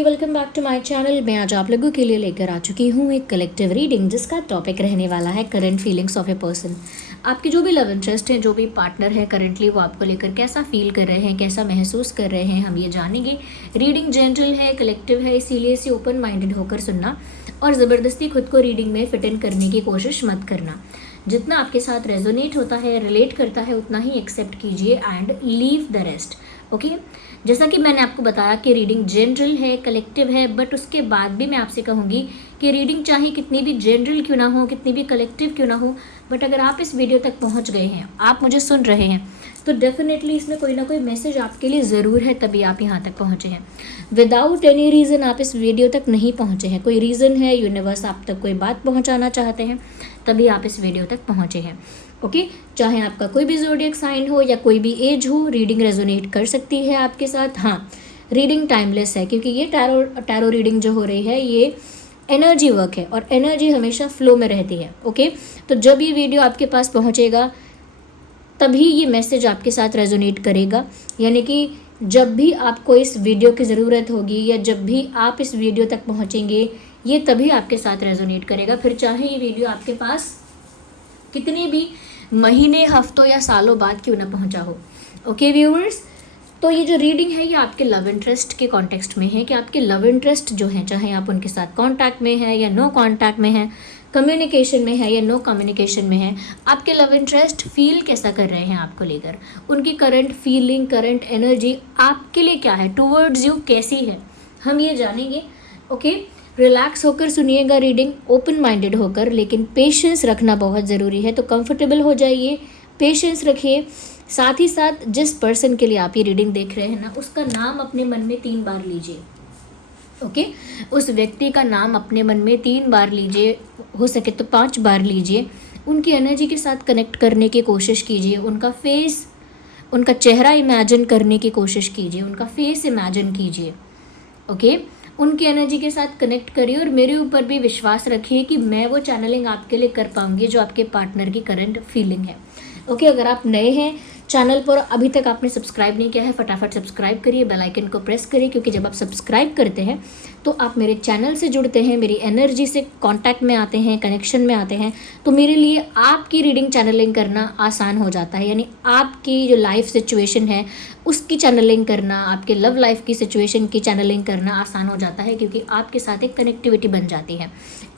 Ji, welcome back to my channel. मैं आज आप लोगों के लिए लेकर आ चुकी हूँ एक कलेक्टिव रीडिंग जिसका टॉपिक रहने वाला है current feelings of a person. आपके जो भी लव इंटरेस्ट हैं, जो भी पार्टनर है करंटली, वो आपको लेकर कैसा फील कर रहे हैं, कैसा महसूस कर रहे हैं, हम ये जानेंगे। रीडिंग जनरल है, कलेक्टिव है, इसीलिए इसे ओपन माइंडेड होकर सुनना और ज़बरदस्ती खुद को रीडिंग में फिट इन करने की कोशिश मत करना। जितना आपके साथ रेजोनेट होता है, रिलेट करता है, उतना ही एक्सेप्ट कीजिए and leave the rest. Okay, जैसा कि मैंने आपको बताया कि रीडिंग जनरल है, कलेक्टिव है, बट उसके बाद भी मैं आपसे कहूँगी कि रीडिंग चाहे कितनी भी जनरल क्यों ना हो, कितनी भी कलेक्टिव क्यों ना हो, बट अगर आप इस वीडियो तक पहुँच गए हैं, आप मुझे सुन रहे हैं, तो डेफिनेटली इसमें कोई ना कोई मैसेज आपके लिए ज़रूर है, तभी आप यहाँ तक पहुँचे हैं। विदाउट एनी रीज़न आप इस वीडियो तक नहीं पहुँचे हैं, कोई रीज़न है, यूनिवर्स आप तक कोई बात पहुँचाना चाहते हैं, तभी आप इस वीडियो तक पहुँचे हैं। ओके, चाहे आपका कोई भी ज़ोडिएक साइन हो या कोई भी एज हो, रीडिंग रेजोनेट कर सकती है आपके साथ। हाँ, रीडिंग टाइमलेस है क्योंकि ये टैरो रीडिंग जो हो रही है ये एनर्जी वर्क है और एनर्जी हमेशा फ्लो में रहती है। ओके, तो जब ये वीडियो आपके पास पहुँचेगा तभी ये मैसेज आपके साथ रेजोनेट करेगा, यानी कि जब भी आपको इस वीडियो की ज़रूरत होगी या जब भी आप इस वीडियो तक पहुँचेंगे, ये तभी आपके साथ रेजोनेट करेगा। फिर चाहे ये वीडियो आपके पास कितने भी महीने, हफ्तों या सालों बाद क्यों ना पहुंचा हो। ओके व्यूअर्स, तो ये जो रीडिंग है ये आपके लव इंटरेस्ट के कॉन्टेक्स्ट में है कि आपके लव इंटरेस्ट जो हैं, चाहे आप उनके साथ कांटेक्ट में हैं या नो कांटेक्ट में हैं, कम्युनिकेशन में है या नो कम्युनिकेशन में है, आपके लव इंटरेस्ट फील कैसा कर रहे हैं आपको लेकर, उनकी करंट फीलिंग, करंट एनर्जी आपके लिए क्या है, टूवर्ड्स यू कैसी है, हम ये जानेंगे। ओके, रिलैक्स होकर सुनिएगा रीडिंग, ओपन माइंडेड होकर, लेकिन पेशेंस रखना बहुत ज़रूरी है। तो कंफर्टेबल हो जाइए, पेशेंस रखिए। साथ ही साथ जिस पर्सन के लिए आप ये रीडिंग देख रहे हैं ना, उसका नाम अपने मन में 3 बार लीजिए। ओके, उस व्यक्ति का नाम अपने मन में 3 बार लीजिए, हो सके तो 5 बार लीजिए। उनकी एनर्जी के साथ कनेक्ट करने की कोशिश कीजिए, उनका फेस, उनका चेहरा इमेजिन करने की कोशिश कीजिए, उनका फेस इमेजिन कीजिए। ओके, उनकी एनर्जी के साथ कनेक्ट करिए और मेरे ऊपर भी विश्वास रखिए कि मैं वो चैनलिंग आपके लिए कर पाऊंगी जो आपके पार्टनर की करंट फीलिंग है। ओके, अगर आप नए हैं चैनल पर, अभी तक आपने सब्सक्राइब नहीं किया है, फटाफट सब्सक्राइब करिए, बेल आइकन को प्रेस करिए, क्योंकि जब आप सब्सक्राइब करते हैं तो आप मेरे चैनल से जुड़ते हैं, मेरी एनर्जी से कांटेक्ट में आते हैं, कनेक्शन में आते हैं। तो मेरे लिए आपकी रीडिंग चैनलिंग करना आसान हो जाता है, यानी आपकी जो लाइफ सिचुएशन है उसकी चैनलिंग करना, आपके लव लाइफ की सिचुएशन की चैनलिंग करना आसान हो जाता है, क्योंकि आपके साथ एक कनेक्टिविटी बन जाती है।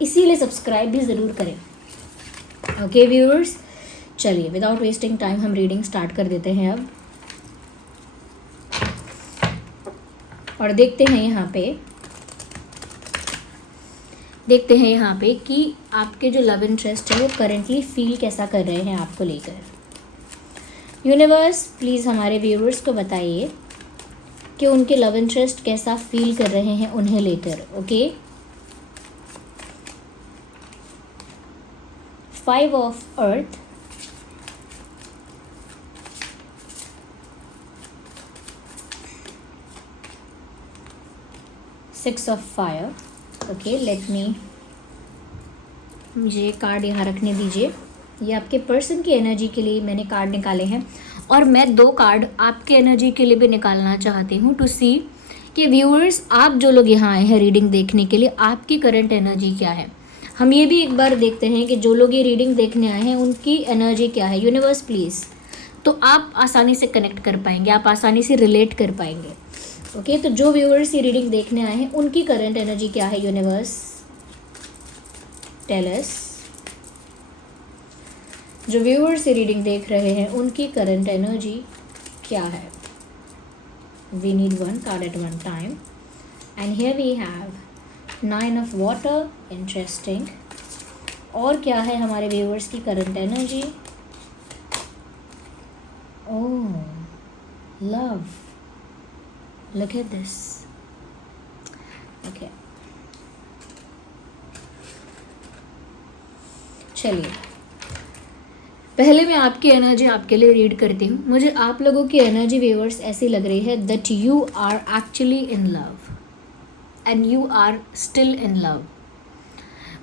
इसीलिए सब्सक्राइब भी ज़रूर करें। ओके व्यूअर्स, चलिए विदाउट वेस्टिंग टाइम हम रीडिंग स्टार्ट कर देते हैं अब, और देखते हैं यहाँ पे कि आपके जो लव इंटरेस्ट है वो करेंटली फील कैसा कर रहे हैं आपको लेकर। यूनिवर्स प्लीज़ हमारे व्यूअर्स को बताइए कि उनके लव इंटरेस्ट कैसा फील कर रहे हैं उन्हें लेकर। Okay, 5 of earth, six of fire. Okay, let me, मुझे कार्ड यहाँ रखने दीजिए। ये आपके पर्सन की एनर्जी के लिए मैंने कार्ड निकाले हैं और मैं 2 कार्ड आपके एनर्जी के लिए भी निकालना चाहती हूँ टू सी कि व्यूअर्स, आप जो लोग यहाँ आए हैं रीडिंग देखने के लिए, आपकी करंट एनर्जी क्या है। हम ये भी एक बार देखते हैं कि जो लोग ये रीडिंग देखने आए हैं उनकी एनर्जी क्या है। यूनिवर्स प्लीज़, तो आप आसानी से कनेक्ट कर पाएंगे, आप आसानी से रिलेट कर पाएंगे। ओके, तो जो व्यूअर्स ये रीडिंग देखने आए हैं उनकी करंट एनर्जी क्या है। यूनिवर्स टेल अस, जो व्यूअर्स ये रीडिंग देख रहे हैं उनकी करंट एनर्जी क्या है। We need 1 card at 1 time and here we have 9 of water. Interesting, और क्या है हमारे व्यूअर्स की current energy. Oh, love, look at this. Okay, चलिए पहले मैं आपकी एनर्जी आपके लिए रीड करती हूँ। मुझे आप लोगों की एनर्जी व्यूअर्स ऐसी लग रही है that you are actually in love and you are still in love.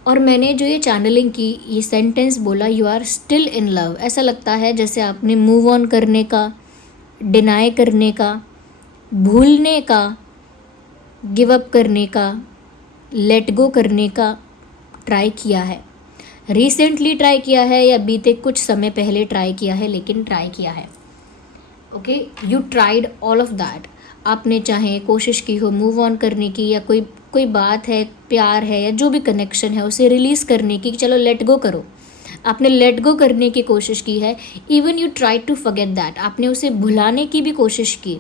और मैंने जो ये चैनलिंग की, ये सेंटेंस बोला, you are still in love, ऐसा लगता है जैसे आपने मूव ऑन करने का, डिनाई करने का, भूलने का गिव अप करने का, लेट गो करने का ट्राई किया है? रिसेंटली ट्राई किया है या बीते कुछ समय पहले ट्राई किया है, लेकिन ट्राई किया है? Okay, you tried all of that. आपने चाहे कोशिश की हो मूव ऑन करने की, या कोई बात है, प्यार है, या जो भी कनेक्शन है उसे रिलीज़ करने की, कि चलो लेट गो करो। आपने लेट गो करने की कोशिश की है। Even you try to forget that, आपने उसे भुलाने की भी कोशिश की,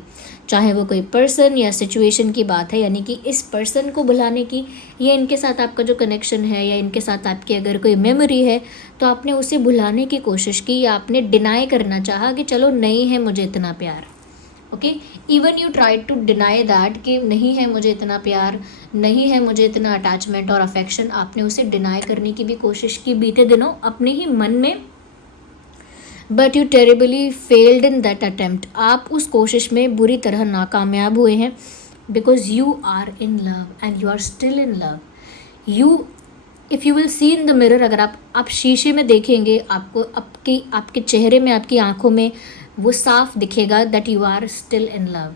चाहे वो कोई पर्सन या सिचुएशन की बात है, यानी कि इस पर्सन को भुलाने की, या इनके साथ आपका जो कनेक्शन है, या इनके साथ आपकी अगर कोई मेमोरी है तो आपने उसे भुलाने की कोशिश की, या आपने डिनाई करना चाहा कि चलो नहीं है मुझे इतना प्यार। Okay, even you try to deny that कि नहीं है मुझे इतना प्यार, नहीं है मुझे इतना अटैचमेंट और अफेक्शन, आपने उसे डिनाई करने की भी कोशिश की बीते दिनों अपने ही मन में, but you terribly failed in that attempt. आप उस कोशिश में बुरी तरह नाकामयाब हुए हैं, because you are in love and you are still in love. You if you will see in the mirror, अगर आप शीशे में देखेंगे, आपको आपके चेहरे में, आपकी आंखों में वो साफ दिखेगा that you are still in love.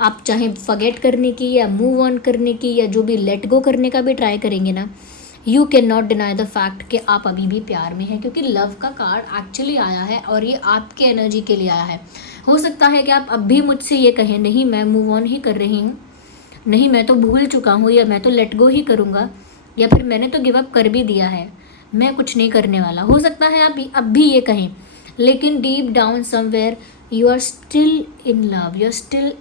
आप चाहे फॉरगेट करने की या मूव ऑन करने की या जो भी लेट गो करने का भी ट्राई करेंगे ना, you can not deny the fact कि आप अभी भी प्यार में हैं, क्योंकि लव का कार्ड एक्चुअली आया है और ये आपके एनर्जी के लिए आया है। हो सकता है कि आप अब भी मुझसे ये कहें, नहीं मैं मूव ऑन ही कर रही हूँ, नहीं मैं तो भूल चुका हूँ, या मैं तो लेट गो ही करूँगा, या फिर मैंने तो गिव अप कर भी दिया है, मैं कुछ नहीं करने वाला। हो सकता है आप अब भी ये कहें, लेकिन deep down somewhere you are still in love, you are still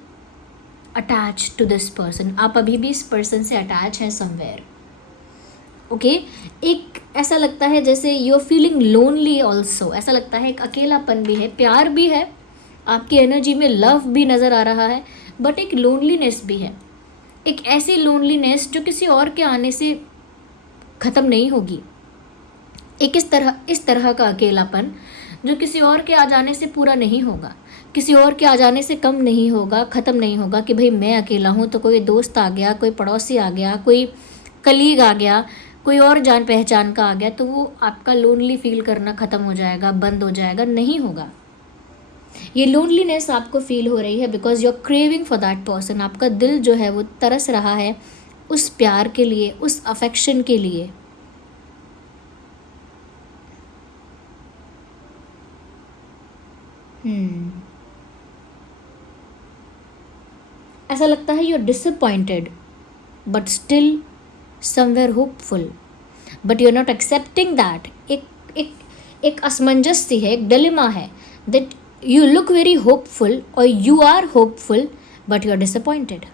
attach to this person. आप अभी भी इस पर्सन से अटैच हैं समवेयर। ओके, एक ऐसा लगता है जैसे you are feeling lonely also, ऐसा लगता है एक अकेलापन भी है, प्यार भी है, आपकी एनर्जी में लव भी नज़र आ रहा है, बट एक लोनलीनेस भी है। एक ऐसी लोनलीनेस जो किसी और के आने से ख़त्म नहीं होगी। एक इस तरह का अकेलापन जो किसी और के आ जाने से पूरा नहीं होगा, किसी और के आ जाने से कम नहीं होगा, ख़त्म नहीं होगा कि भाई मैं अकेला हूँ तो कोई दोस्त आ गया, कोई पड़ोसी आ गया, कोई कलीग आ गया, कोई और जान पहचान का आ गया तो वो आपका लोनली फील करना ख़त्म हो जाएगा, बंद हो जाएगा, नहीं होगा। ये लोनलीनेस आपको फील हो रही है because you are craving for that person. आपका दिल जो है वो तरस रहा है उस प्यार के लिए, उस अफेक्शन के लिए। ऐसा लगता है you are disappointed but still somewhere hopeful, but you are not accepting that. एक असमंजस सी है, एक डिलेमा है that you look very hopeful और you are hopeful but you are disappointed.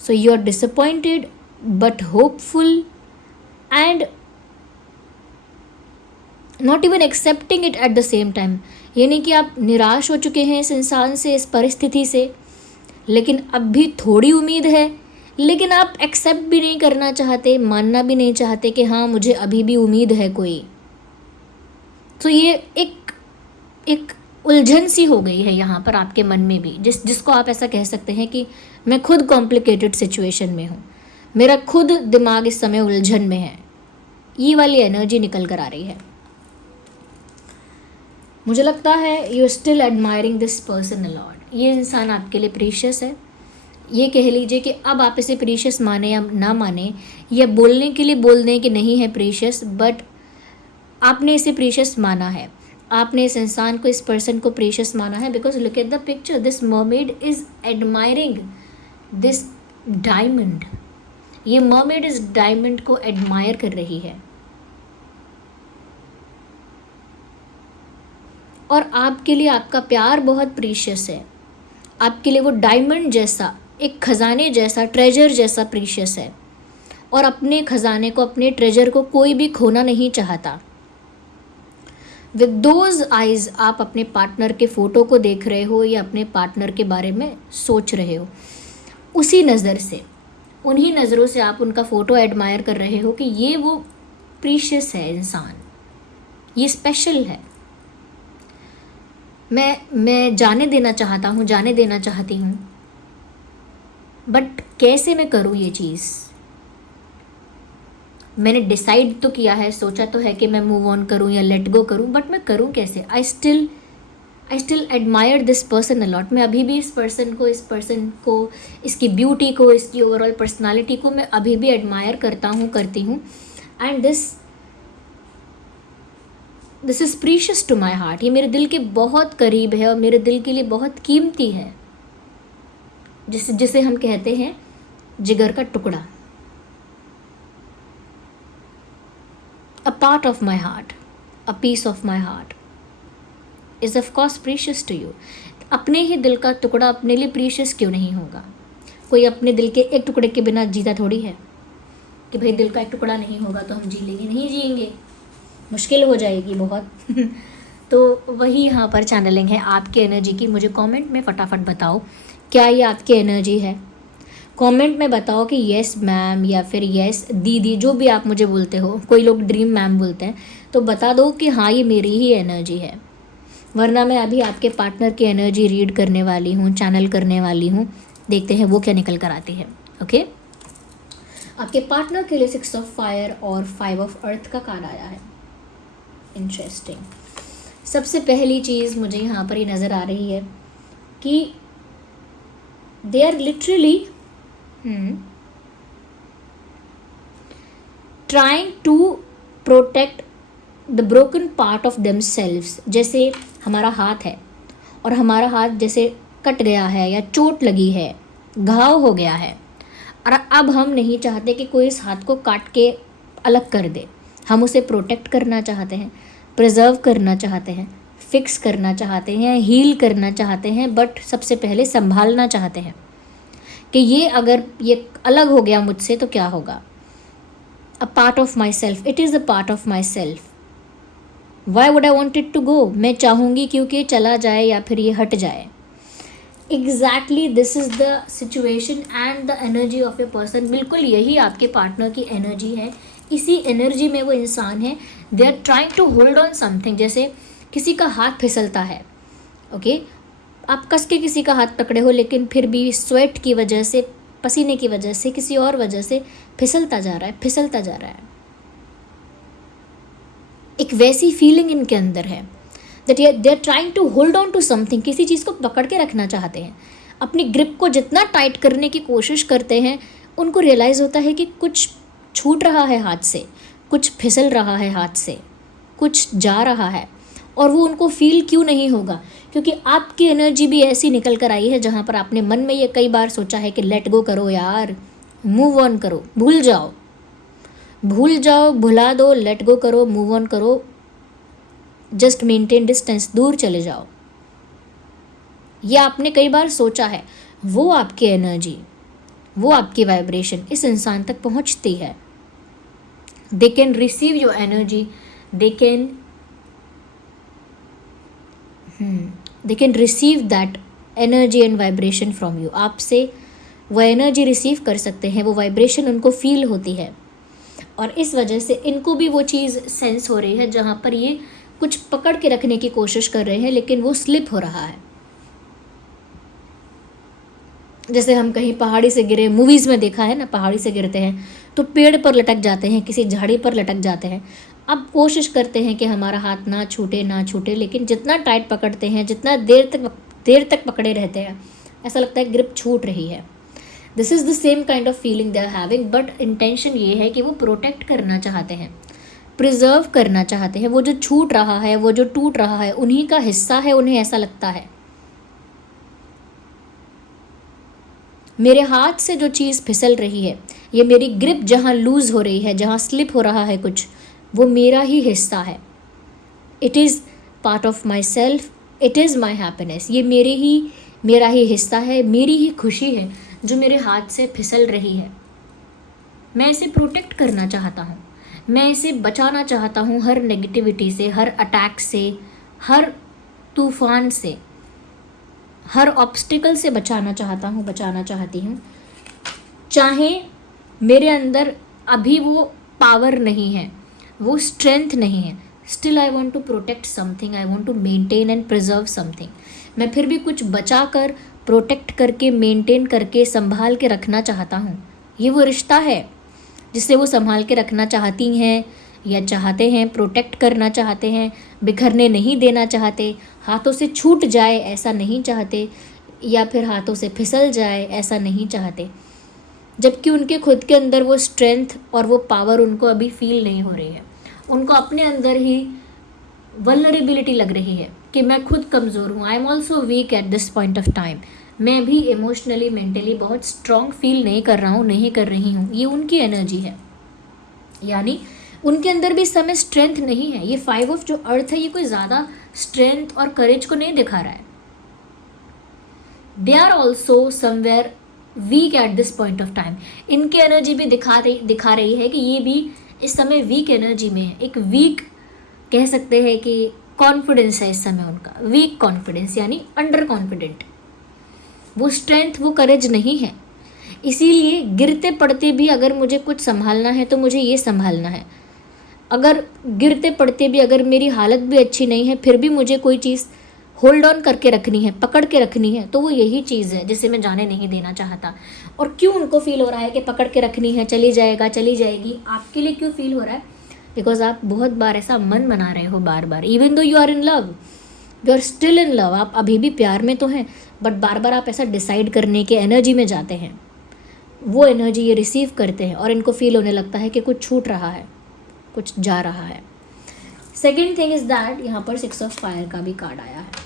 So you are disappointed but hopeful and not even accepting it at the same time. यानी कि आप निराश हो चुके हैं इस इंसान से, इस परिस्थिति से, लेकिन अब भी थोड़ी उम्मीद है, लेकिन आप एक्सेप्ट भी नहीं करना चाहते, मानना भी नहीं चाहते कि हाँ मुझे अभी भी उम्मीद है कोई। तो ये एक उलझन सी हो गई है यहाँ पर आपके मन में भी, जिसको आप ऐसा कह सकते हैं कि मैं खुद कॉम्प्लिकेटेड सिचुएशन में हूँ, मेरा खुद दिमाग इस समय उलझन में है। ये वाली एनर्जी निकल कर आ रही है। मुझे लगता है you are still admiring this person a lot. ये इंसान आपके लिए प्रीशियस है। ये कह लीजिए कि अब आप इसे प्रीशियस माने या ना माने, या बोलने के लिए बोल दें कि नहीं है प्रीशियस, बट आपने इसे प्रीशियस माना है। आपने इस इंसान को, इस पर्सन को प्रीशियस माना है because look at the picture, this mermaid is admiring this diamond. ये मरमेड इस डायमंड को एडमायर कर रही है और आपके लिए आपका प्यार बहुत प्रीशियस है। आपके लिए वो डायमंड जैसा, एक खजाने जैसा, ट्रेजर जैसा प्रीशियस है, और अपने खजाने को, अपने ट्रेजर को कोई भी खोना नहीं चाहता। विद दोज आइज़ आप अपने पार्टनर के फ़ोटो को देख रहे हो या अपने पार्टनर के बारे में सोच रहे हो, उसी नज़र से, उन्हीं नज़रों से आप उनका फ़ोटो एडमायर कर रहे हो कि ये वो प्रीशियस है इंसान, ये स्पेशल है। मैं जाने देना चाहता हूँ, जाने देना चाहती हूँ, बट कैसे मैं करूँ ये चीज़? मैंने डिसाइड तो किया है, सोचा तो है कि मैं मूव ऑन करूँ या लेट गो करूँ, बट मैं करूँ कैसे? I still I still admire this person a lot. मैं अभी भी इस पर्सन को, इसकी ब्यूटी को, इसकी ओवरऑल पर्सनालिटी को मैं अभी भी एडमायर करती हूँ। And this is precious to my heart. ये मेरे दिल के बहुत करीब है और मेरे दिल के लिए बहुत कीमती है, जिसे हम कहते हैं जिगर का टुकड़ा। A part of my heart, a piece of my heart is of course precious to you. अपने ही दिल का टुकड़ा अपने लिए प्रीशियस क्यों नहीं होगा? कोई अपने दिल के एक टुकड़े के बिना जीता थोड़ी है कि भाई दिल का एक टुकड़ा नहीं होगा तो हम जी लेंगे। नहीं जिएंगे, मुश्किल हो जाएगी बहुत। तो वही यहाँ पर चैनलिंग है आपकी एनर्जी की। मुझे कमेंट में फटाफट बताओ क्या ये आपकी एनर्जी है। कमेंट में बताओ कि यस मैम या फिर यस दीदी, जो भी आप मुझे बोलते हो। कोई लोग ड्रीम मैम बोलते हैं, तो बता दो कि हाँ ये मेरी ही एनर्जी है। वरना मैं अभी आपके पार्टनर की एनर्जी रीड करने वाली हूँ, चैनल करने वाली हूँ। देखते हैं वो क्या निकल कर आती है। ओके, आपके पार्टनर के लिए 6 ऑफ फायर और 5 ऑफ अर्थ का कार्ड आया है। इंटरेस्टिंग। सबसे पहली चीज़ मुझे यहाँ पर ये नज़र आ रही है कि they are literally trying to protect the broken part of themselves. जैसे हमारा हाथ है और हमारा हाथ जैसे कट गया है या चोट लगी है, घाव हो गया है, और अब हम नहीं चाहते कि कोई इस हाथ को काट के अलग कर दे। हम उसे प्रोटेक्ट करना चाहते हैं, प्रिजर्व करना चाहते हैं, फिक्स करना चाहते हैं, हील करना चाहते हैं, बट सबसे पहले संभालना चाहते हैं कि ये अगर ये अलग हो गया मुझसे तो क्या होगा। A part of myself, it is a part of myself. Why would I want it to go? मैं चाहूँगी क्योंकि चला जाए या फिर ये हट जाए। Exactly this is the situation and the energy of a person. बिल्कुल यही आपके पार्टनर की एनर्जी है। इसी एनर्जी में वो इंसान है। They are trying to hold on something. जैसे किसी का हाथ फिसलता है, ओके, आप कस के किसी का हाथ पकड़े हो, लेकिन फिर भी स्वेट की वजह से, पसीने की वजह से, किसी और वजह से फिसलता जा रहा है। एक वैसी फीलिंग इनके अंदर है that they are trying to hold on to something. किसी चीज़ को पकड़ के रखना चाहते हैं, अपनी ग्रिप को जितना टाइट करने की कोशिश करते हैं, उनको रियलाइज़ होता है कि कुछ छूट रहा है हाथ से, कुछ फिसल रहा है हाथ से, कुछ जा रहा है। और वो उनको फील क्यों नहीं होगा? क्योंकि आपकी एनर्जी भी ऐसी निकल कर आई है जहाँ पर आपने मन में ये कई बार सोचा है कि लेट गो करो यार, मूव ऑन करो, भूल जाओ, भुला दो, लेट गो करो, मूव ऑन करो, जस्ट मेंटेन डिस्टेंस, दूर चले जाओ। ये आपने कई बार सोचा है। वो आपकी एनर्जी, वो आपकी वाइब्रेशन इस इंसान तक पहुंचती है। They can receive your energy, they can receive that energy and vibration from you. आपसे वो एनर्जी रिसीव कर सकते हैं, वो वाइब्रेशन उनको फील होती है, और इस वजह से इनको भी वो चीज़ सेंस हो रही है जहाँ पर ये कुछ पकड़ के रखने की कोशिश कर रहे हैं लेकिन वो स्लिप हो रहा है। जैसे हम कहीं पहाड़ी से गिरे, मूवीज़ में देखा है ना, पहाड़ी से गिरते हैं तो पेड़ पर लटक जाते हैं, किसी झाड़ी पर लटक जाते हैं। अब कोशिश करते हैं कि हमारा हाथ ना छूटे, लेकिन जितना टाइट पकड़ते हैं, जितना देर तक पकड़े रहते हैं, ऐसा लगता है ग्रिप छूट रही है। This is the same kind of feeling they are having, but intention ये है कि वो प्रोटेक्ट करना चाहते हैं, प्रिजर्व करना चाहते हैं। वो जो छूट रहा है, वो जो टूट रहा है, उन्हीं का हिस्सा है, उन्हें ऐसा लगता है। मेरे हाथ से जो चीज़ फिसल रही है, ये मेरी ग्रिप जहाँ लूज़ हो रही है, जहाँ स्लिप हो रहा है कुछ, वो मेरा ही हिस्सा है। It is part of myself, it is my happiness. ये मेरा ही हिस्सा है, मेरी ही खुशी है जो मेरे हाथ से फिसल रही है। मैं इसे प्रोटेक्ट करना चाहता हूँ, मैं इसे बचाना चाहता हूँ हर नेगेटिविटी से, हर अटैक से, हर तूफान से, हर ऑब्स्टिकल से बचाना चाहती हूँ। चाहे मेरे अंदर अभी वो पावर नहीं है, वो स्ट्रेंथ नहीं है, still I want to protect something, I want to maintain and preserve something. मैं फिर भी कुछ बचा कर, प्रोटेक्ट करके, मेंटेन करके, संभाल के रखना चाहता हूँ। ये वो रिश्ता है जिसे वो संभाल के रखना चाहती हैं, या चाहते हैं, प्रोटेक्ट करना चाहते हैं, बिखरने नहीं देना चाहते, हाथों से छूट जाए ऐसा नहीं चाहते, या फिर हाथों से फिसल जाए ऐसा नहीं चाहते, जबकि उनके खुद के अंदर वो स्ट्रेंथ और वो पावर उनको अभी फील नहीं हो रही है। उनको अपने अंदर ही वल्नरेबिलिटी लग रही है कि मैं खुद कमज़ोर हूँ, I am also weak at this point of time, मैं भी इमोशनली मेंटली बहुत स्ट्रॉन्ग फील नहीं कर रहा हूँ, नहीं कर रही हूँ। ये उनकी एनर्जी है, यानी उनके अंदर भी इस समय स्ट्रेंथ नहीं है। ये 5 ऑफ जो अर्थ है ये कोई ज़्यादा स्ट्रेंथ और करेज को नहीं दिखा रहा है। They are also somewhere weak at this point of time. इनकी एनर्जी भी दिखा रही है कि ये भी इस समय वीक एनर्जी में है। एक वीक कह सकते हैं कि कॉन्फिडेंस है इस समय उनका, वीक कॉन्फिडेंस यानी अंडर कॉन्फिडेंट। वो स्ट्रेंथ, वो करेज नहीं है। इसीलिए गिरते पड़ते भी अगर मुझे कुछ संभालना है तो मुझे ये संभालना है। अगर गिरते पड़ते भी अगर मेरी हालत भी अच्छी नहीं है फिर भी मुझे कोई चीज़ होल्ड ऑन करके रखनी है, पकड़ के रखनी है, तो वो यही चीज़ है जिसे मैं जाने नहीं देना चाहता। और क्यों उनको फील हो रहा है कि पकड़ के रखनी है, चली जाएगा, चली जाएगी, आपके लिए क्यों फील हो रहा है? बिकॉज आप बहुत बार ऐसा मन बना रहे हो, बार बार, even though you are in love, you are still in love, आप अभी भी प्यार में तो हैं, बट बार बार आप ऐसा डिसाइड करने के एनर्जी में जाते हैं। वो एनर्जी ये रिसीव करते हैं और इनको फील होने लगता है कि कुछ छूट रहा है, कुछ जा रहा है। सेकेंड थिंग इज दैट यहाँ पर 6 ऑफ फायर का भी कार्ड आया है।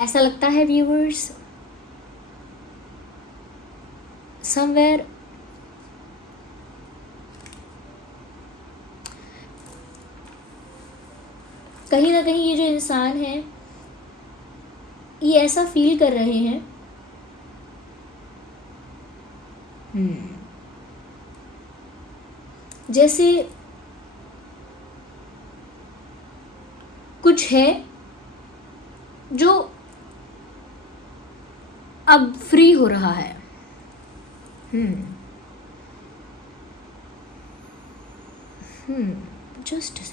ऐसा लगता है व्यूअर्स समवेयर कहीं ना कहीं ये जो इंसान है ये ऐसा फील कर रहे हैं जैसे कुछ है जो अब फ्री हो रहा है। Just a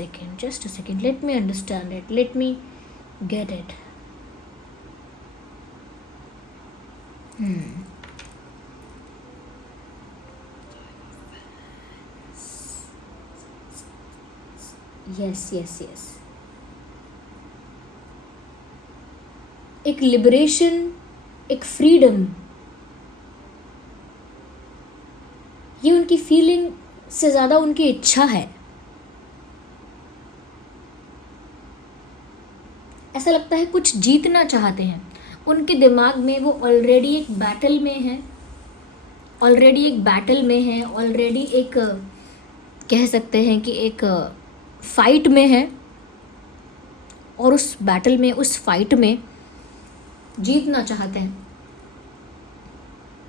second. Let me understand it. Let me get it. Yes. एक लिबरेशन, एक फ्रीडम, ये उनकी फीलिंग से ज़्यादा उनकी इच्छा है। ऐसा लगता है कुछ जीतना चाहते हैं। उनके दिमाग में वो ऑलरेडी एक बैटल में है, ऑलरेडी एक कह सकते हैं कि एक फाइट में है, और उस बैटल में, उस फाइट में जीतना चाहते हैं।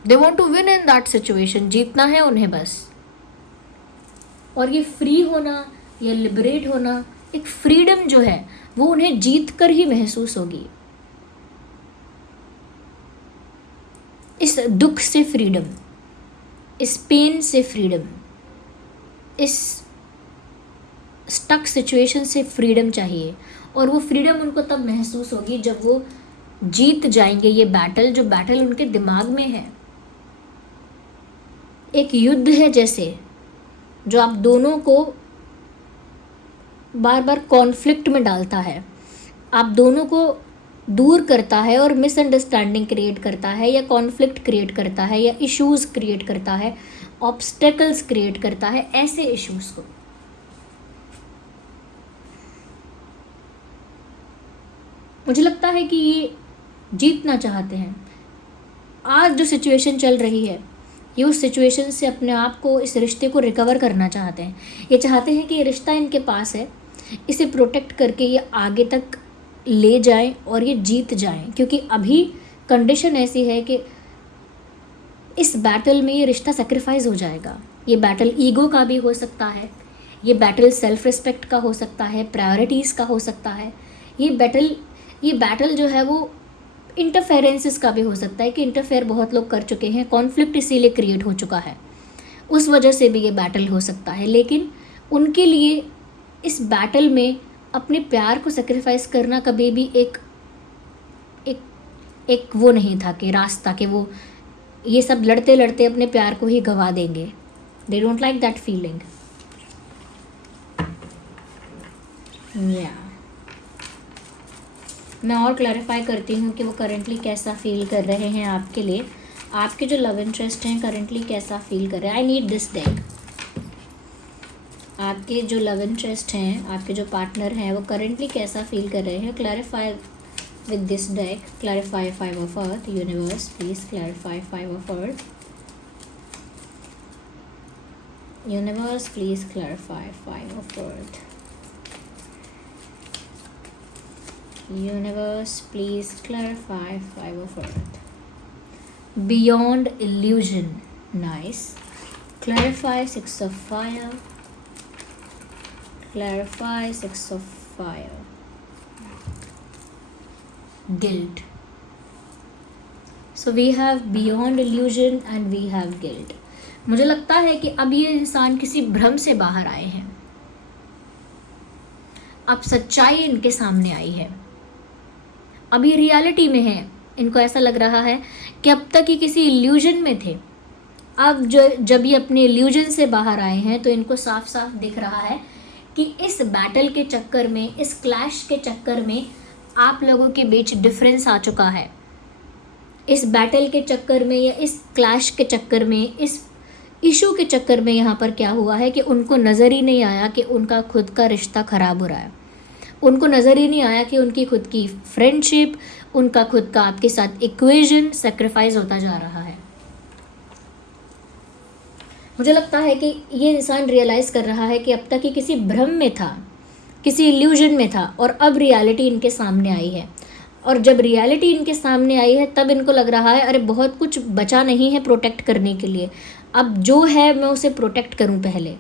They want to win in that situation, जीतना है उन्हें बस। और ये फ्री होना या लिबरेट होना, एक फ्रीडम जो है वो उन्हें जीत कर ही महसूस होगी। इस दुख से फ्रीडम, इस पेन से फ्रीडम, इस स्टक सिचुएशन से फ्रीडम चाहिए। और वो फ्रीडम उनको तब महसूस होगी जब वो जीत जाएंगे ये बैटल, जो बैटल उनके दिमाग में है। एक युद्ध है जैसे, जो आप दोनों को बार बार कॉन्फ्लिक्ट में डालता है, आप दोनों को दूर करता है और मिसअंडरस्टैंडिंग क्रिएट करता है, या कॉन्फ्लिक्ट क्रिएट करता है, या इश्यूज़ क्रिएट करता है, ऑब्स्टेकल्स क्रिएट करता है, ऐसे इश्यूज़ को। मुझे लगता है कि ये जीतना चाहते हैं। आज जो सिचुएशन चल रही है ये उस सिचुएशन से अपने आप को, इस रिश्ते को रिकवर करना चाहते हैं। ये चाहते हैं कि ये रिश्ता इनके पास है, इसे प्रोटेक्ट करके ये आगे तक ले जाएं और ये जीत जाएं, क्योंकि अभी कंडीशन ऐसी है कि इस बैटल में ये रिश्ता सेक्रीफाइस हो जाएगा। ये बैटल ईगो का भी हो सकता है, ये बैटल सेल्फ रिस्पेक्ट का हो सकता है, प्रायोरिटीज़ का हो सकता है, ये बैटल जो है वो इंटरफेरेंसेस का भी हो सकता है कि इंटरफेयर बहुत लोग कर चुके हैं, कॉन्फ्लिक्ट इसीलिए क्रिएट हो चुका है, उस वजह से भी ये बैटल हो सकता है। लेकिन उनके लिए इस बैटल में अपने प्यार को सेक्रीफाइस करना कभी भी एक वो नहीं था कि रास्ता, कि वो ये सब लड़ते लड़ते अपने प्यार को ही गंवा देंगे। They don't like that feeling. या मैं और क्लैरिफाई करती हूँ कि वो करंटली कैसा फील कर रहे हैं आपके लिए। आपके जो लव इंटरेस्ट हैं करंटली कैसा फील कर रहे हैं। I need this deck. आपके जो लव इंटरेस्ट हैं, आपके जो पार्टनर हैं, वो करंटली कैसा फील कर रहे हैं। Clarify with this deck. Clarify 5 of earth. Universe please clarify 5 of earth. Universe please clarify 5 of earth. Universe, please clarify 5 of earth. Beyond illusion. Nice. Clarify 6 of fire. Clarify 6 of fire. Guilt. So we have beyond illusion and we have guilt. मुझे लगता है कि अब ये इंसान किसी भ्रम से बाहर आए हैं। अब सच्चाई इनके सामने आई है। अब ये रियलिटी में है। इनको ऐसा लग रहा है कि अब तक ये किसी इल्यूजन में थे। अब जब ये अपने इल्यूजन से बाहर आए हैं तो इनको साफ साफ दिख रहा है कि इस बैटल के चक्कर में, इस क्लैश के चक्कर में आप लोगों के बीच डिफरेंस आ चुका है। इस बैटल के चक्कर में या इस क्लैश के चक्कर में, इस इशू के चक्कर में यहाँ पर क्या हुआ है कि उनको नज़र ही नहीं आया कि उनका खुद का रिश्ता ख़राब हो रहा है। उनको नज़र ही नहीं आया कि उनकी खुद की फ्रेंडशिप, उनका खुद का आपके साथ इक्वेशन सेक्रीफाइस होता जा रहा है। मुझे लगता है कि ये इंसान रियलाइज़ कर रहा है कि अब तक ये किसी भ्रम में था, किसी इल्यूजन में था और अब रियलिटी इनके सामने आई है। और जब रियलिटी इनके सामने आई है तब इनको लग रहा है अरे बहुत कुछ बचा नहीं है प्रोटेक्ट करने के लिए। अब जो है मैं उसे प्रोटेक्ट करूं पहले।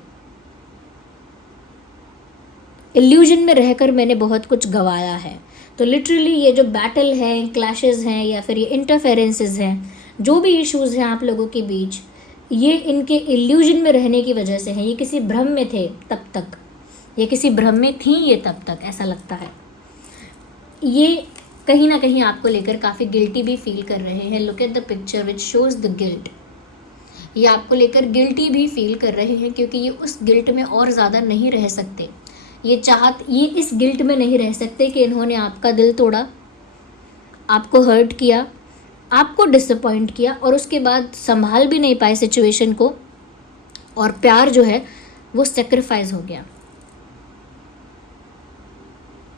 इल्यूजन में रहकर मैंने बहुत कुछ गंवाया है। तो लिटरली ये जो बैटल है, क्लैशेस हैं या फिर ये इंटरफेरेंसेस हैं, जो भी इश्यूज़ हैं आप लोगों के बीच, ये इनके इल्यूजन में रहने की वजह से हैं। ये किसी भ्रम में थे तब तक, ये किसी भ्रम में थी ये तब तक, ऐसा लगता है। ये कहीं ना कहीं आपको लेकर काफ़ी गिल्टी भी फील कर रहे हैं। Look at the picture which shows the guilt. ये आपको लेकर गिल्टी भी फील कर रहे हैं क्योंकि ये उस गिल्ट में और ज़्यादा नहीं रह सकते। ये इस गिल्ट में नहीं रह सकते कि इन्होंने आपका दिल तोड़ा, आपको हर्ट किया, आपको डिसअपॉइंट किया और उसके बाद संभाल भी नहीं पाए सिचुएशन को और प्यार जो है वो सेक्रीफाइस हो गया।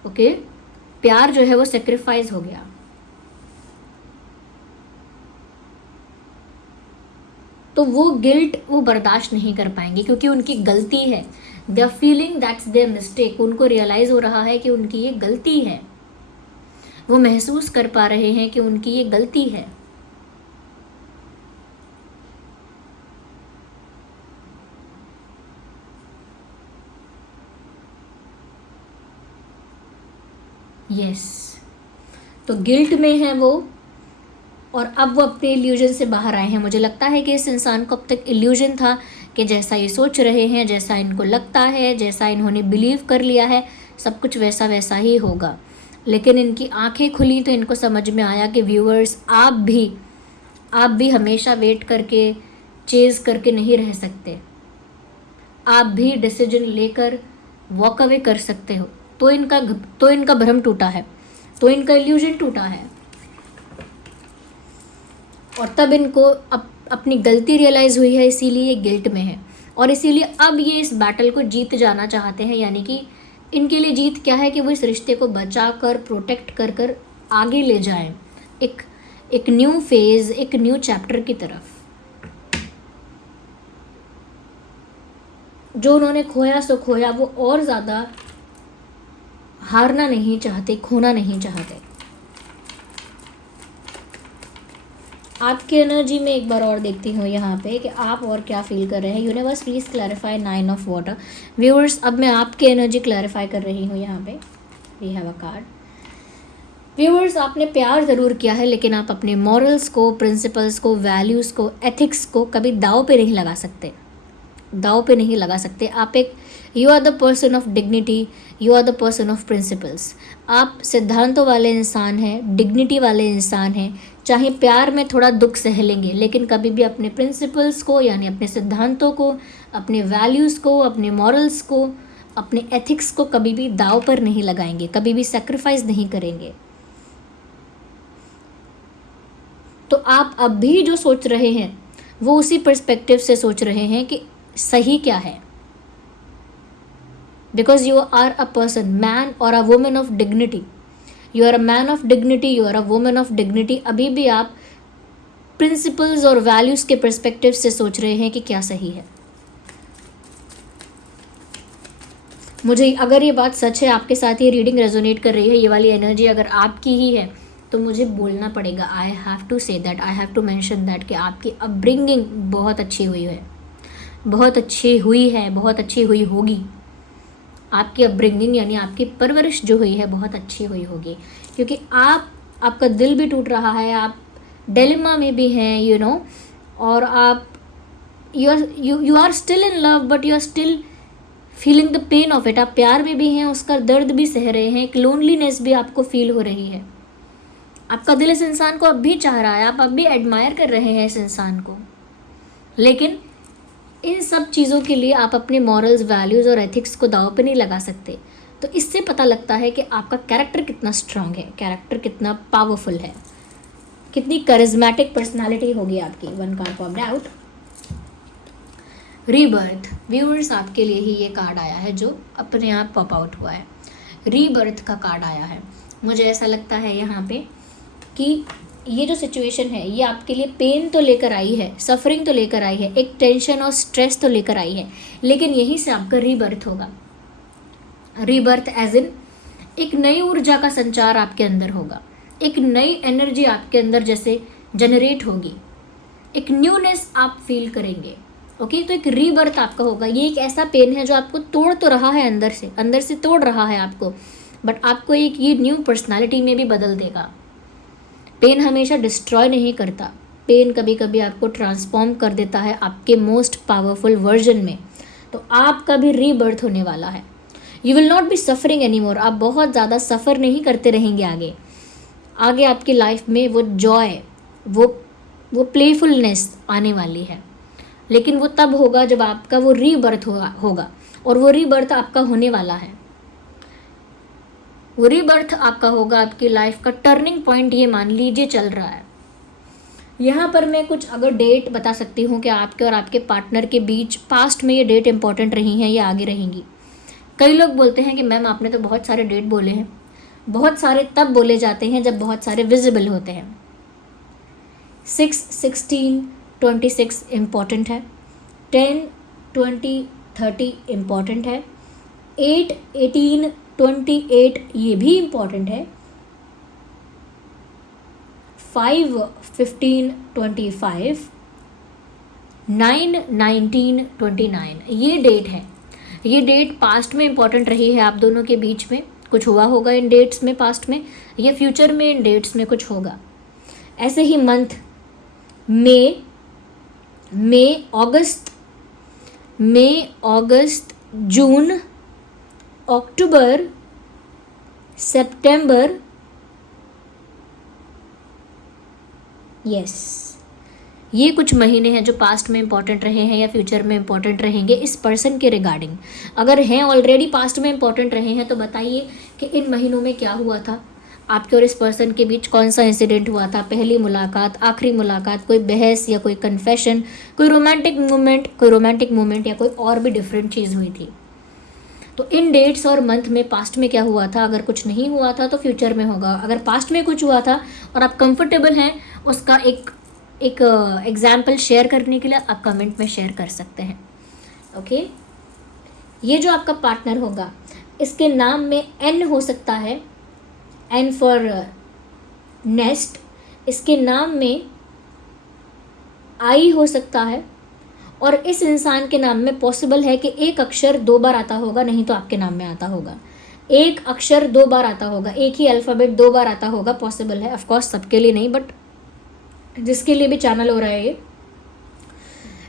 ओके, प्यार जो है वो सेक्रीफाइस हो गया। तो वो गिल्ट वो बर्दाश्त नहीं कर पाएंगे क्योंकि उनकी गलती है। They are feeling that's their mistake. उनको रियलाइज़ हो रहा है कि उनकी ये गलती है। वो महसूस कर पा रहे हैं कि उनकी ये गलती है। यस, तो गिल्ट में है वो और अब वो अपने इल्यूजन से बाहर आए हैं। मुझे लगता है कि इस इंसान को अब तक इल्यूजन था कि जैसा ये सोच रहे हैं, जैसा इनको लगता है, जैसा इन्होंने बिलीव कर लिया है, सब कुछ वैसा वैसा ही होगा। लेकिन इनकी आंखें खुली तो इनको समझ में आया कि व्यूअर्स आप भी हमेशा वेट करके, चेज़ करके नहीं रह सकते। आप भी डिसीजन लेकर वॉक अवे कर सकते हो। तो इनका भ्रम टूटा है, तो इनका इल्यूजन टूटा है और तब इनको अपनी गलती रियलाइज़ हुई है, इसीलिए ये गिल्ट में है और इसीलिए अब ये इस बैटल को जीत जाना चाहते हैं। यानी कि इनके लिए जीत क्या है कि वो इस रिश्ते को बचा कर, प्रोटेक्ट कर आगे ले जाएं एक न्यू फेज़, एक न्यू चैप्टर की तरफ। जो उन्होंने खोया सो खोया, वो और ज़्यादा हारना नहीं चाहते, खोना नहीं चाहते। आपकी एनर्जी में एक बार और देखती हूँ यहाँ पे कि आप और क्या फील कर रहे हैं। Universe please clarify 9 of water. Viewers, अब मैं आपकी एनर्जी क्लैरिफाई कर रही हूँ यहाँ पे। We have a card. Viewers, आपने प्यार ज़रूर किया है लेकिन आप अपने मॉरल्स को, प्रिंसिपल्स को, वैल्यूज़ को, एथिक्स को कभी दाव पे नहीं लगा सकते। दाव पे नहीं लगा सकते। आप एक you are the person of dignity, you are the person of principles. आप सिद्धांतों वाले इंसान हैं, डिग्निटी वाले इंसान हैं। चाहे प्यार में थोड़ा दुख सह लेंगे, लेकिन कभी भी अपने प्रिंसिपल्स को, यानी अपने सिद्धांतों को, अपने वैल्यूज़ को, अपने मॉरल्स को, अपने एथिक्स को कभी भी दाव पर नहीं लगाएंगे, कभी भी सेक्रीफाइस नहीं करेंगे। तो आप अब भी जो सोच रहे हैं वो उसी पर्सपेक्टिव से सोच रहे हैं कि सही क्या है, because you are a person, man और a woman of dignity. You are a man of dignity, you are a woman of dignity. अभी भी आप प्रिंसिपल्स और वैल्यूज़ के पर्सपेक्टिव से सोच रहे हैं कि क्या सही है। मुझे अगर ये बात सच है, आपके साथ ये रीडिंग रेजोनेट कर रही है, ये वाली एनर्जी अगर आपकी ही है, तो मुझे बोलना पड़ेगा, I have to say that, I have to mention that कि आपकी अपब्रिंगिंग बहुत अच्छी हुई है, बहुत अच्छी हुई है, बहुत अच्छी हुई होगी। आपकी अपब्रिंगिंग यानी आपकी परवरिश जो हुई है बहुत अच्छी हुई होगी, क्योंकि आपका दिल भी टूट रहा है, आप डिलेमा में भी हैं, यू नो, और आप you are still in love but you are still feeling the pain of it. आप प्यार में भी हैं, उसका दर्द भी सह रहे हैं, एक लोनलीनेस भी आपको फील हो रही है। आपका दिल इस इंसान को अब भी चाह रहा है, आप अब भी एडमायर कर रहे हैं इस इंसान को, लेकिन इन सब चीज़ों के लिए आप अपने मॉरल्स, वैल्यूज़ और एथिक्स को दांव पे नहीं लगा सकते। तो इससे पता लगता है कि आपका कैरेक्टर कितना स्ट्रांग है, कैरेक्टर कितना पावरफुल है, कितनी करिज्मेटिक पर्सनालिटी होगी आपकी। One card popped out, rebirth. Viewers, आपके लिए ही ये कार्ड आया है जो अपने आप पॉप आउट हुआ है। रीबर्थ का कार्ड आया है। मुझे ऐसा लगता है यहाँ पे कि ये जो सिचुएशन है ये आपके लिए पेन तो लेकर आई है, सफरिंग तो लेकर आई है, एक टेंशन और स्ट्रेस तो लेकर आई है, लेकिन यहीं से आपका रीबर्थ होगा। रीबर्थ एज इन एक नई ऊर्जा का संचार आपके अंदर होगा, एक नई एनर्जी आपके अंदर जैसे जनरेट होगी, एक न्यूनेस आप फील करेंगे। ओके, तो एक रीबर्थ आपका होगा। ये एक ऐसा पेन है जो आपको तोड़ तो रहा है, अंदर से तोड़ रहा है आपको, बट आपको एक ये न्यू पर्सनालिटी में भी बदल देगा। पेन हमेशा डिस्ट्रॉय नहीं करता, पेन कभी कभी आपको ट्रांसफॉर्म कर देता है आपके मोस्ट पावरफुल वर्जन में। तो आपका भी रीबर्थ होने वाला है। You will not be suffering any more. आप बहुत ज़्यादा सफ़र नहीं करते रहेंगे आगे आपकी लाइफ में वो जॉय, वो प्लेफुलनेस आने वाली है, लेकिन वो तब होगा जब आपका वो रीबर्थ होगा, और वो रीबर्थ आपका होने वाला है। वो रीबर्थ आपका होगा, आपकी लाइफ का टर्निंग पॉइंट ये मान लीजिए चल रहा है। यहाँ पर मैं कुछ अगर डेट बता सकती हूँ कि आपके और आपके पार्टनर के बीच पास्ट में ये डेट इंपॉर्टेंट रही हैं या आगे रहेंगी। कई लोग बोलते हैं कि मैम आपने तो बहुत सारे डेट बोले हैं। बहुत सारे तब बोले जाते हैं जब बहुत सारे विजिबल होते हैं। 6, 16, 26 इम्पॉर्टेंट है, 10, 20, 30 इम्पॉर्टेंट है, 8, 18, 28 ये भी इम्पॉर्टेंट है, 5, 15, 25, 9, 19, 29 ये डेट है। ये डेट पास्ट में इम्पॉर्टेंट रही है आप दोनों के बीच में, कुछ हुआ होगा इन डेट्स में पास्ट में, या फ्यूचर में इन डेट्स में कुछ होगा। ऐसे ही मंथ मई, अगस्त, जून, अक्टूबर, सितंबर, यस, ये कुछ महीने हैं जो पास्ट में इंपॉर्टेंट रहे हैं या फ्यूचर में इंपॉर्टेंट रहेंगे इस पर्सन के रिगार्डिंग। अगर हैं ऑलरेडी पास्ट में इंपॉर्टेंट रहे हैं तो बताइए कि इन महीनों में क्या हुआ था आपके और इस पर्सन के बीच, कौन सा इंसिडेंट हुआ था, पहली मुलाकात, आखिरी मुलाकात, कोई बहस या कोई कन्फेशन, कोई रोमांटिक मोमेंट या कोई और भी डिफरेंट चीज़ हुई थी। तो इन डेट्स और मंथ में पास्ट में क्या हुआ था, अगर कुछ नहीं हुआ था तो फ्यूचर में होगा। अगर पास्ट में कुछ हुआ था और आप कंफर्टेबल हैं उसका एक एग्जाम्पल शेयर करने के लिए आप कमेंट में शेयर कर सकते हैं। ओके, ये जो आपका पार्टनर होगा इसके नाम में एन हो सकता है, एन फॉर नेस्ट, इसके नाम में आई हो सकता है, और इस इंसान के नाम में पॉसिबल है कि एक अक्षर 2 बार आता होगा, नहीं तो आपके नाम में आता होगा। एक अक्षर 2 बार आता होगा, एक ही अल्फ़ाबेट 2 बार आता होगा, पॉसिबल है। ऑफकोर्स सबके लिए नहीं, बट जिसके लिए भी चैनल हो रहा है ये,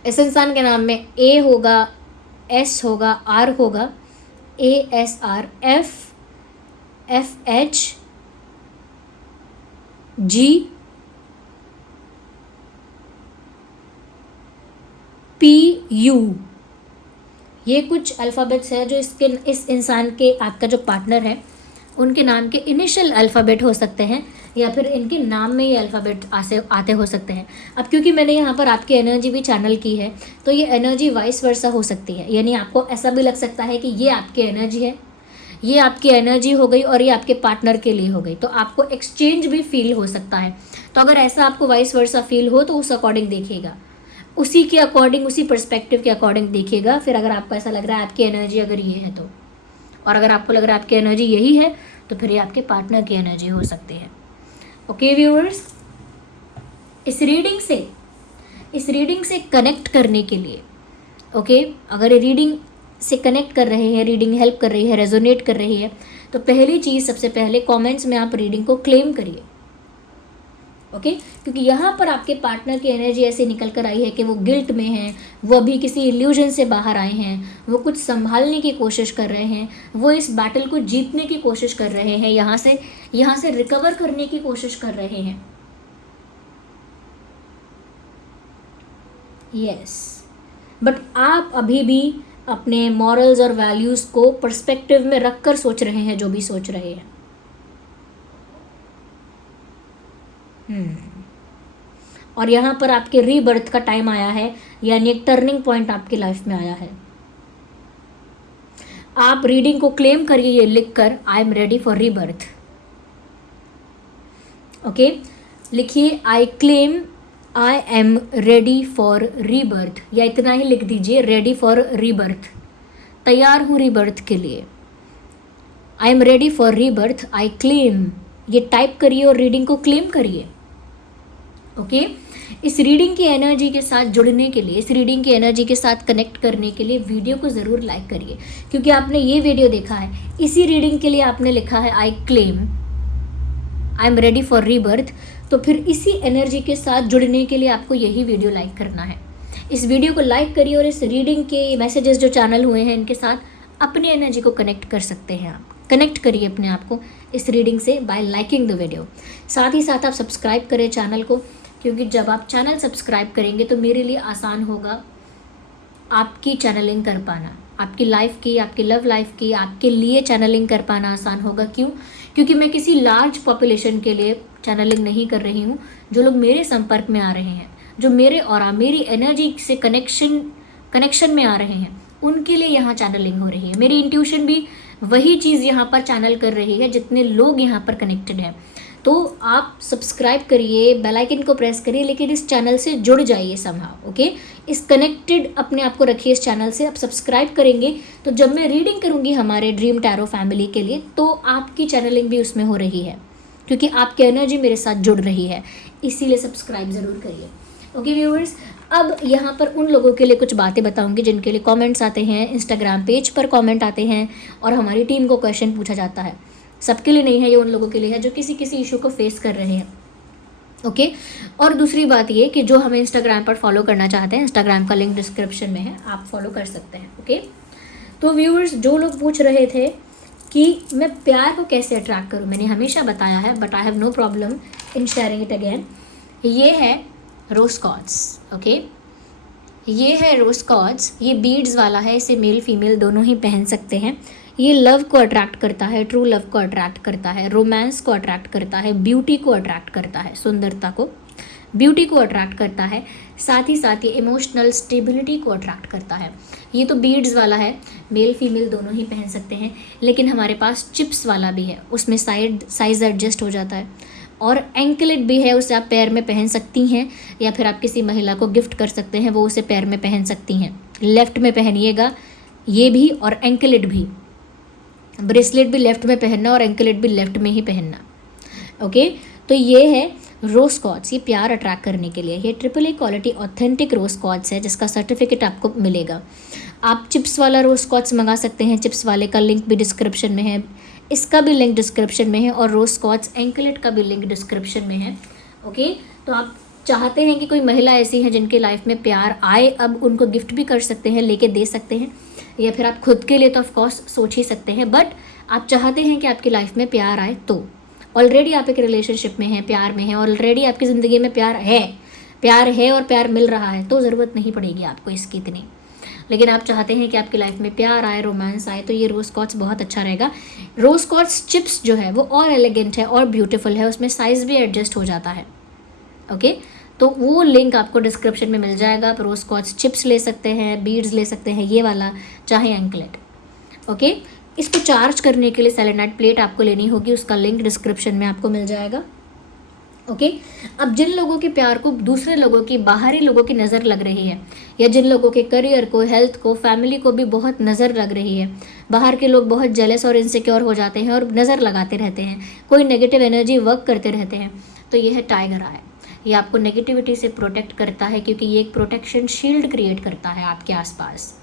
इस इंसान के नाम में ए होगा, एस होगा, आर होगा, ASR, FH, G, PU। ये कुछ अल्फ़ाबेट्स है जो इस इंसान के, आपका जो पार्टनर है, उनके नाम के इनिशियल अल्फ़ाबेट हो सकते हैं, या फिर इनके नाम में ये अल्फ़ाबेट आते हो सकते हैं। अब क्योंकि मैंने यहाँ पर आपकी एनर्जी भी चैनल की है, तो ये एनर्जी वाइस वर्सा हो सकती है, यानी आपको ऐसा भी लग सकता है कि ये आपकी एनर्जी है, ये आपकी एनर्जी हो गई और ये आपके पार्टनर के लिए हो गई, तो आपको एक्सचेंज भी फील हो सकता है। तो अगर ऐसा आपको वाइस वर्सा फील हो तो उस अकॉर्डिंग देखिएगा, उसी के अकॉर्डिंग, उसी पर्सपेक्टिव के अकॉर्डिंग देखिएगा। फिर अगर आपको ऐसा लग रहा है आपकी एनर्जी अगर ये है तो, और अगर आपको लग रहा है आपकी एनर्जी यही है, तो फिर ये आपके पार्टनर की एनर्जी हो सकती है। ओके व्यूअर्स, इस रीडिंग से कनेक्ट करने के लिए, ओके, अगर रीडिंग से कनेक्ट कर रहे हैं, रीडिंग हेल्प कर रही है, रेजोनेट कर रही है, तो पहली चीज़, सबसे पहले कमेंट्स में आप रीडिंग को क्लेम करिए। ओके, क्योंकि यहाँ पर आपके पार्टनर की एनर्जी ऐसे निकल कर आई है कि वो गिल्ट में हैं, वो अभी किसी इल्यूजन से बाहर आए हैं, वो कुछ संभालने की कोशिश कर रहे हैं, वो इस बैटल को जीतने की कोशिश कर रहे हैं, यहाँ से रिकवर करने की कोशिश कर रहे हैं। यस, बट आप अभी भी अपने मॉरल्स और वैल्यूज़ को पर्सपेक्टिव में रख कर सोच रहे हैं जो भी सोच रहे हैं। और यहाँ पर आपके रीबर्थ का टाइम आया है, यानी एक टर्निंग पॉइंट आपकी लाइफ में आया है। आप रीडिंग को क्लेम करिए ये लिखकर, I am ready for rebirth. Okay, लिखिए I claim I am ready for rebirth, या इतना ही लिख दीजिए, रेडी फॉर रीबर्थ, तैयार हूँ रीबर्थ के लिए। आई am ready for rebirth, I claim, ये टाइप करिए और रीडिंग को क्लेम करिए। ओके, इस रीडिंग की एनर्जी के साथ जुड़ने के लिए, इस रीडिंग की एनर्जी के साथ कनेक्ट करने के लिए वीडियो को ज़रूर लाइक करिए, क्योंकि आपने ये वीडियो देखा है, इसी रीडिंग के लिए आपने लिखा है आई claim I am ready for rebirth, तो फिर इसी एनर्जी के साथ जुड़ने के लिए आपको यही वीडियो लाइक करना है। इस वीडियो को लाइक करिए और इस रीडिंग के मैसेजेस जो चैनल हुए हैं इनके साथ अपनी एनर्जी को कनेक्ट कर सकते हैं। आप कनेक्ट करिए अपने आप को इस रीडिंग से बाय लाइकिंग द वीडियो। साथ ही साथ आप सब्सक्राइब करें चैनल को, क्योंकि जब आप चैनल सब्सक्राइब करेंगे तो मेरे लिए आसान होगा आपकी चैनलिंग कर पाना, आपकी लाइफ की, आपकी लव लाइफ की, आपके लिए चैनलिंग कर पाना आसान होगा। क्यों? क्योंकि मैं किसी लार्ज पॉपुलेशन के लिए चैनलिंग नहीं कर रही हूँ। जो लोग मेरे संपर्क में आ रहे हैं, जो मेरे और मेरी एनर्जी से कनेक्शन में आ रहे हैं, उनके लिए यहाँ चैनलिंग हो रही है। मेरी इंट्यूशन भी वही चीज़ यहाँ पर चैनल कर रही है जितने लोग यहाँ पर कनेक्टेड हैं। तो आप सब्सक्राइब करिए, बेल आइकन को प्रेस करिए, लेकिन इस चैनल से जुड़ जाइए समहाउ। ओके, इस कनेक्टेड अपने आप को रखिए इस चैनल से। आप सब्सक्राइब करेंगे तो जब मैं रीडिंग करूँगी हमारे ड्रीम टैरो फैमिली के लिए, तो आपकी चैनलिंग भी उसमें हो रही है, क्योंकि आपकी एनर्जी मेरे साथ जुड़ रही है, इसीलिए सब्सक्राइब ज़रूर करिए। ओके व्यूअर्स, अब यहाँ पर उन लोगों के लिए कुछ बातें बताऊंगी जिनके लिए कमेंट्स आते हैं, इंस्टाग्राम पेज पर कमेंट आते हैं और हमारी टीम को क्वेश्चन पूछा जाता है। सबके लिए नहीं है, ये उन लोगों के लिए है जो किसी इशू को फेस कर रहे हैं। ओके, और दूसरी बात ये कि जो हमें इंस्टाग्राम पर फॉलो करना चाहते हैं, इंस्टाग्राम का लिंक डिस्क्रिप्शन में है, आप फॉलो कर सकते हैं। ओके, तो व्यूअर्स, जो लोग पूछ रहे थे कि मैं प्यार को कैसे अट्रैक्ट करूँ, मैंने हमेशा बताया है, but I have no problem in sharing it again. ये है रोज कॉर्ड्स। ओके, ये है रोज कॉर्ड्स, ये बीड्स वाला है, इसे मेल फीमेल दोनों ही पहन सकते हैं। ये लव को अट्रैक्ट करता है, ट्रू लव को अट्रैक्ट करता है, रोमांस को अट्रैक्ट करता है, ब्यूटी को अट्रैक्ट करता है, सुंदरता को, ब्यूटी को अट्रैक्ट करता है, साथ ही साथ ये इमोशनल स्टेबिलिटी को अट्रैक्ट करता है। ये तो बीड्स वाला है, मेल फीमेल दोनों ही पहन सकते हैं, लेकिन हमारे पास चिप्स वाला भी है, उसमें साइज़ एडजस्ट हो जाता है, और एंकलेट भी है, उसे आप पैर में पहन सकती हैं, या फिर आप किसी महिला को गिफ्ट कर सकते हैं, वो उसे पैर में पहन सकती हैं। लेफ़्ट में पहनिएगा ये भी, और एंकलेट भी, ब्रेसलेट भी लेफ़्ट में पहनना और एंकलेट भी लेफ़्ट में ही पहनना। ओके, तो ये है रोज कॉर्ड्स, ये प्यार अट्रैक्ट करने के लिए। ये AAA क्वालिटी ऑथेंटिक रोज कॉर्ड्स है, जिसका सर्टिफिकेट आपको मिलेगा। आप चिप्स वाला रोज कॉर्ड्स मंगा सकते हैं, चिप्स वाले का लिंक भी डिस्क्रिप्शन में है, इसका भी लिंक डिस्क्रिप्शन में है, और रोज कॉर्ड्स एंकलेट का भी लिंक डिस्क्रिप्शन में है। ओके, तो आप चाहते हैं कि कोई महिला ऐसी है जिनके लाइफ में प्यार आए, अब उनको गिफ्ट भी कर सकते हैं, लेके दे सकते हैं, या फिर आप खुद के लिए तो ऑफकोर्स सोच ही सकते हैं, बट आप चाहते हैं कि आपकी लाइफ में प्यार आए, तो ऑलरेडी आप एक रिलेशनशिप में हैं, प्यार में हैं, ऑलरेडी आपकी ज़िंदगी में प्यार है और प्यार मिल रहा है, तो ज़रूरत नहीं पड़ेगी आपको इसकी इतनी। लेकिन आप चाहते हैं कि आपकी लाइफ में प्यार आए, रोमांस आए, तो ये रोज़ क्वार्ट्ज बहुत अच्छा रहेगा। रोज़ क्वार्ट्ज चिप्स जो है वो और एलिगेंट है और ब्यूटीफुल है, उसमें साइज़ भी एडजस्ट हो जाता है। ओके, तो वो लिंक आपको डिस्क्रिप्शन में मिल जाएगा। आप रोज़ क्वार्ट्ज चिप्स ले सकते हैं, बीड्स ले सकते हैं, ये वाला, चाहे एंकलेट। ओके, इसको चार्ज करने के लिए सेलेनाइट प्लेट आपको लेनी होगी, उसका लिंक डिस्क्रिप्शन में आपको मिल जाएगा। ओके, अब जिन लोगों के प्यार को दूसरे लोगों की, बाहरी लोगों की नज़र लग रही है, या जिन लोगों के करियर को, हेल्थ को, फैमिली को भी बहुत नज़र लग रही है, बाहर के लोग बहुत जेलस और इनसिक्योर हो जाते हैं और नज़र लगाते रहते हैं, कोई नेगेटिव एनर्जी वर्क करते रहते हैं, तो ये है टाइगर आई। ये आपको नेगेटिविटी से प्रोटेक्ट करता है, क्योंकि ये एक प्रोटेक्शन शील्ड क्रिएट करता है आपके आसपास।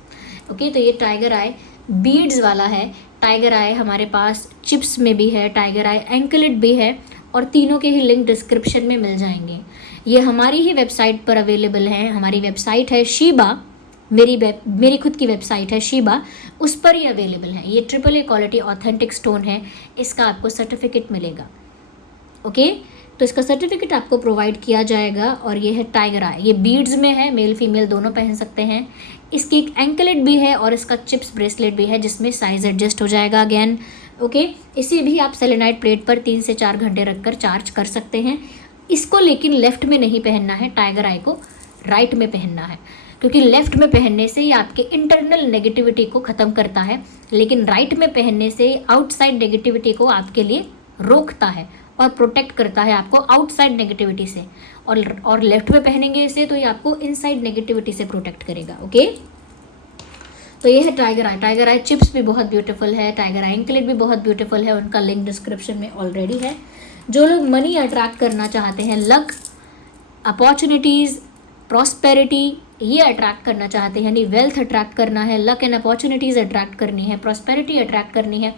ओके, तो ये टाइगर आई बीड्स वाला है। टाइगर आई हमारे पास चिप्स में भी है, टाइगर आई एंकलेट भी है, और तीनों के ही लिंक डिस्क्रिप्शन में मिल जाएंगे। ये हमारी ही वेबसाइट पर अवेलेबल है। हमारी वेबसाइट है शीबा, मेरी खुद की वेबसाइट है शीबा, उस पर ही अवेलेबल है। ये AAA क्वालिटी ऑथेंटिक स्टोन है, इसका आपको सर्टिफिकेट मिलेगा। ओके, तो इसका सर्टिफिकेट आपको प्रोवाइड किया जाएगा। और ये है टाइगर आई, ये बीड्स में है, मेल फीमेल दोनों पहन सकते हैं। इसकी एक एंकलेट भी है और इसका चिप्स ब्रेसलेट भी है, जिसमें साइज एडजस्ट हो जाएगा अगेन। ओके, इसे भी आप सेलेनाइट प्लेट पर 3 से 4 घंटे रखकर चार्ज कर सकते हैं। इसको लेकिन लेफ्ट में नहीं पहनना है, टाइगर आई को राइट में पहनना है, क्योंकि लेफ्ट में पहनने से ये आपके इंटरनल नेगेटिविटी को ख़त्म करता है, लेकिन राइट में पहनने से आउटसाइड नेगेटिविटी को आपके लिए रोकता है और प्रोटेक्ट करता है आपको आउटसाइड नेगेटिविटी से। और लेफ्ट में पहनेंगे इसे तो ये आपको इनसाइड नेगेटिविटी से प्रोटेक्ट करेगा। ओके, तो ये है टाइगर आई। टाइगर आई चिप्स भी बहुत ब्यूटीफुल है, टाइगर आई एंकलेट भी बहुत ब्यूटीफुल है, उनका लिंक डिस्क्रिप्शन में ऑलरेडी है। जो लोग मनी अट्रैक्ट करना चाहते हैं, लक, अपॉर्चुनिटीज़, प्रॉस्पेरिटी, ये अट्रैक्ट करना चाहते हैं, यानी वेल्थ अट्रैक्ट करना है, लक एंड अपॉर्चुनिटीज़ अट्रैक्ट करनी है, प्रॉस्पेरिटी अट्रैक्ट करनी है,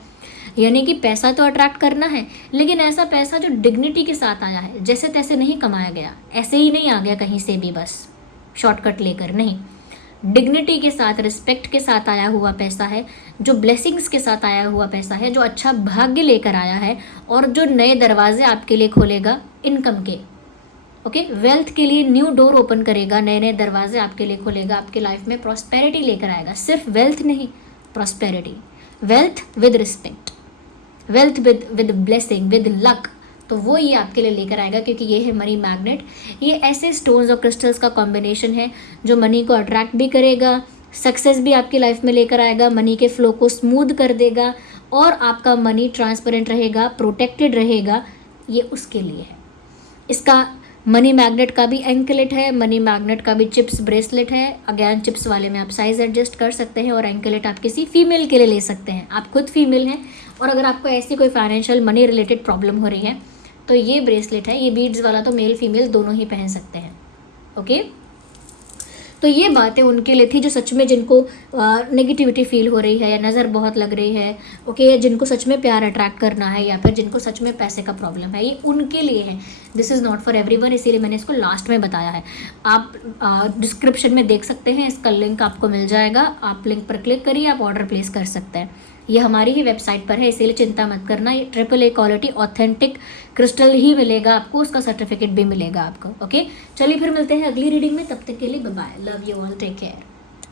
यानी कि पैसा तो अट्रैक्ट करना है, लेकिन ऐसा पैसा जो डिग्निटी के साथ आया है, जैसे तैसे नहीं कमाया गया, ऐसे ही नहीं आ गया कहीं से भी बस शॉर्टकट लेकर, नहीं, डिग्निटी के साथ, रिस्पेक्ट के साथ आया हुआ पैसा है, जो ब्लेसिंग्स के साथ आया हुआ पैसा है, जो अच्छा भाग्य लेकर आया है और जो नए दरवाजे आपके लिए खोलेगा इनकम के। ओके, वेल्थ के लिए न्यू डोर ओपन करेगा, नए नए दरवाजे आपके लिए खोलेगा, आपके लाइफ में प्रॉस्पेरिटी लेकर आएगा। सिर्फ वेल्थ नहीं, prosperity, wealth with respect, wealth with blessing, with luck, तो वो ये आपके लिए लेकर आएगा, क्योंकि ये है मनी मैग्नेट। ये ऐसे स्टोन्स और क्रिस्टल्स का कॉम्बिनेशन है जो मनी को अट्रैक्ट भी करेगा, सक्सेस भी आपकी लाइफ में लेकर आएगा, मनी के फ्लो को स्मूथ कर देगा और आपका मनी ट्रांसपेरेंट रहेगा, प्रोटेक्टेड रहेगा, ये उसके लिए है। इसका मनी मैग्नेट का भी एंकलेट है, मनी मैग्नेट का भी चिप्स ब्रेसलेट है। अगेन चिप्स वाले में आप साइज़ एडजस्ट कर सकते हैं और एंकलेट आप किसी फीमेल के लिए ले सकते हैं। आप खुद फीमेल हैं और अगर आपको ऐसी कोई फाइनेंशियल मनी रिलेटेड प्रॉब्लम हो रही है तो ये ब्रेसलेट है, ये बीड्स वाला तो मेल फीमेल दोनों ही पहन सकते हैं। ओके, तो ये बातें उनके लिए थी जो सच में जिनको नेगेटिविटी फील हो रही है या नज़र बहुत लग रही है, ओके, या जिनको सच में प्यार अट्रैक्ट करना है या फिर जिनको सच में पैसे का प्रॉब्लम है, ये उनके लिए है। This is not for everyone, इसीलिए मैंने इसको लास्ट में बताया है। आप डिस्क्रिप्शन में देख सकते हैं, इसका लिंक आपको मिल जाएगा, आप लिंक पर क्लिक करिए, आप ऑर्डर प्लेस कर सकते हैं। ये हमारी ही वेबसाइट पर है, इसीलिए चिंता मत करना, ये AAA क्वालिटी ऑथेंटिक क्रिस्टल ही मिलेगा आपको, उसका सर्टिफिकेट भी मिलेगा आपको। ओके, चलिए फिर मिलते हैं अगली रीडिंग में, तब तक के लिए bye bye, love you all, take care.